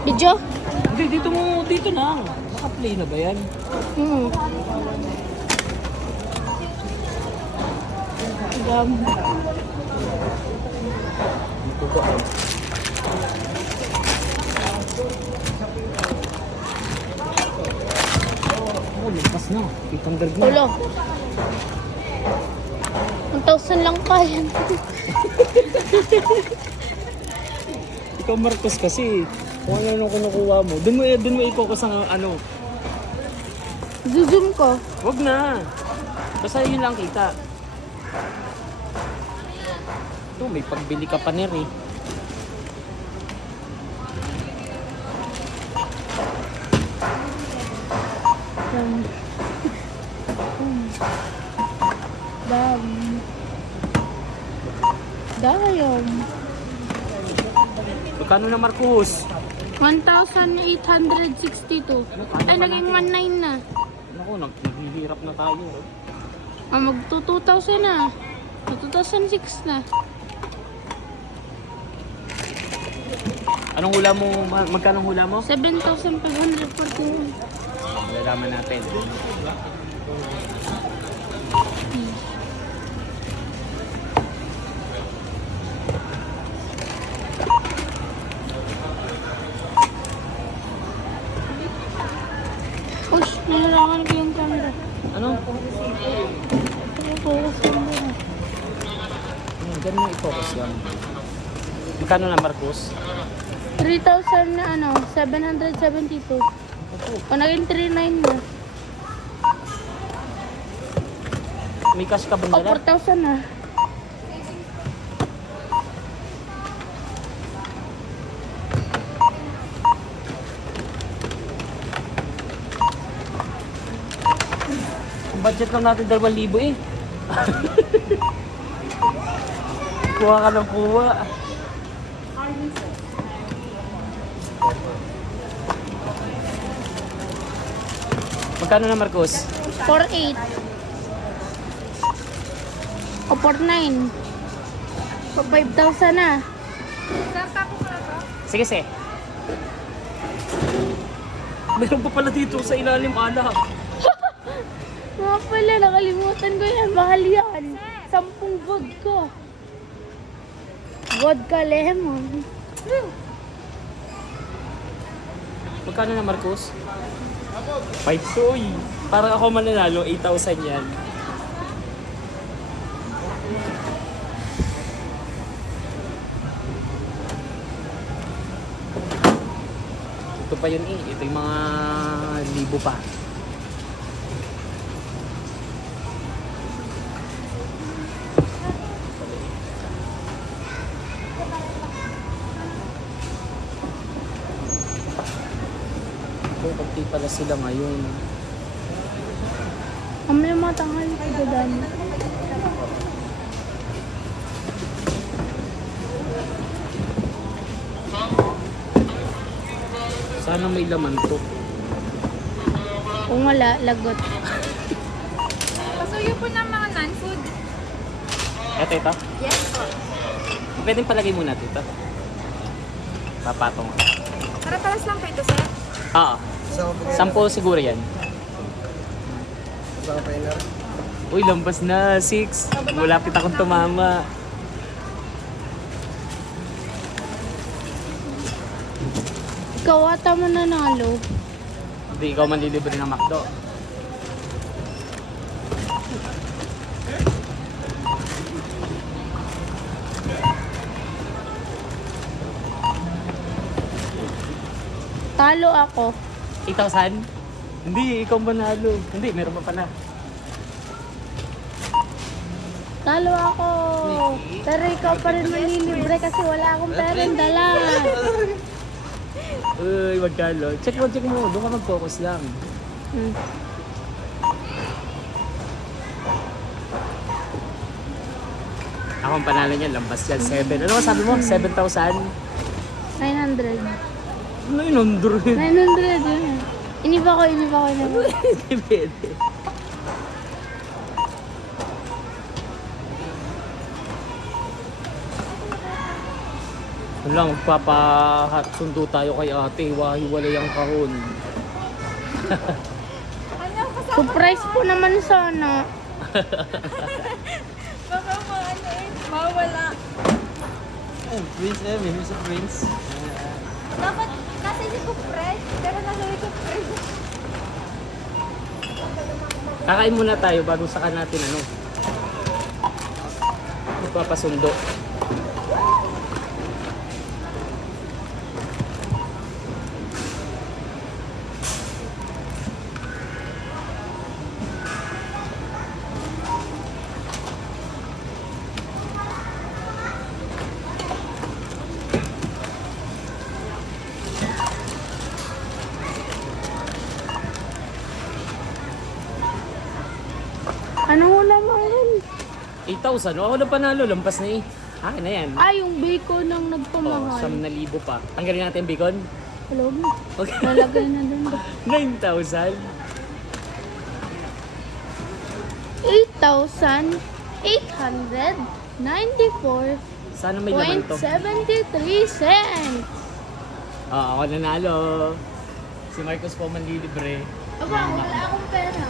Video? Hindi, dito na. Naka-play na ba yan? Gam. Dito ba? Oh, lipas na. 800 na. Ulo. 1,000 lang pa yan. Ikaw Marcos kasi. Kung ano nung kinukuha mo. Doon mo i-focus ang ano. Zoom ko. Wag na. Basta yun lang kita. Ito, may pagbili ka pa nir eh. Dam. Dayom. Magkano na Marcos? 1,862. Ay, naging 1,900 na. Naku, naghihirap na tayo. Magto 2,000 na. 2,006 na. Anong hula mo? Magkano hula mo? 7,541. Malalaman natin. Ush, nahirapan ko yung camera. Ano? Focus lang din. Ganun mo i-focus lang. Magkano na Marcos? 3,000 na ano, 772. O naging 3,900 na. May cash ka bang O dala? 4,000 na. Ang budget lang natin 2,000 eh. Kuha ka ng kuha. Magkano na Marcos? 4,800. O 4,900. O 5,000 na. Sige, sige. Meron pa pala dito sa ilalim, ala. Mga pala, nakalimutan ko yan. Mahal yan. 10 vodka. Vodka lemon. Magkano na Marcos? 5 soy. Parang ako mananalo, 8,000 yan. Ito pa yun eh. Ito yung mga libo pa. Oh, pagti pala sila ngayon. Mamaya matanghal ko dadaan. Sana may laman to. Kung wala, lagot. Pasuyo po ng mga non-food. Eto, ito. Yes po. Pwedeng palagay muna ito. Papatong. Para-paras lang po ito, sir. Ah, 10 siguro yan. Uy, lampas na. 6. Malapit akong tumama. Ikaw ata mo nanalo. Hindi ikaw manlilibre ng McDo. Talo ako. 8,000? Hindi, ikaw manalo. Hindi, meron pa pala. Talo ako. Pero ikaw pa rin manlilibre kasi wala akong perang dala. Uy, magkano. Check mo. Doon ka mag-focus lang. Ako ang panalo niya, lampas yan. 7. Ano ba sabi mo? 7,000? 900. 900. 900 yun. Iniba ko naman. Hindi pwede. Wala, magpapasundo tayo kay ate. Wahiwalay ang kahon. Ano, kasama Surprise po naman sana. baka mawala. Prince Mimi sa Prince. Dapat nasa isip ko fresh, pero nasa isip ko fresh. Kakain muna tayo bago saka natin ano. Magpapasundo. Anong ulam mo rin? 8,000. Ako na panalo. Lampas na eh. Akin na yan. Ay, yung bacon ang Oh, nagpamahal. 7,000 pa. Tanggalin natin yung bacon. Hello, Okay. nalagay na dun. 9,000. 8,894.73 Sana may laman to. cents. Ako nanalo. Si Marcos po manlilibre. Aba, wala akong pera.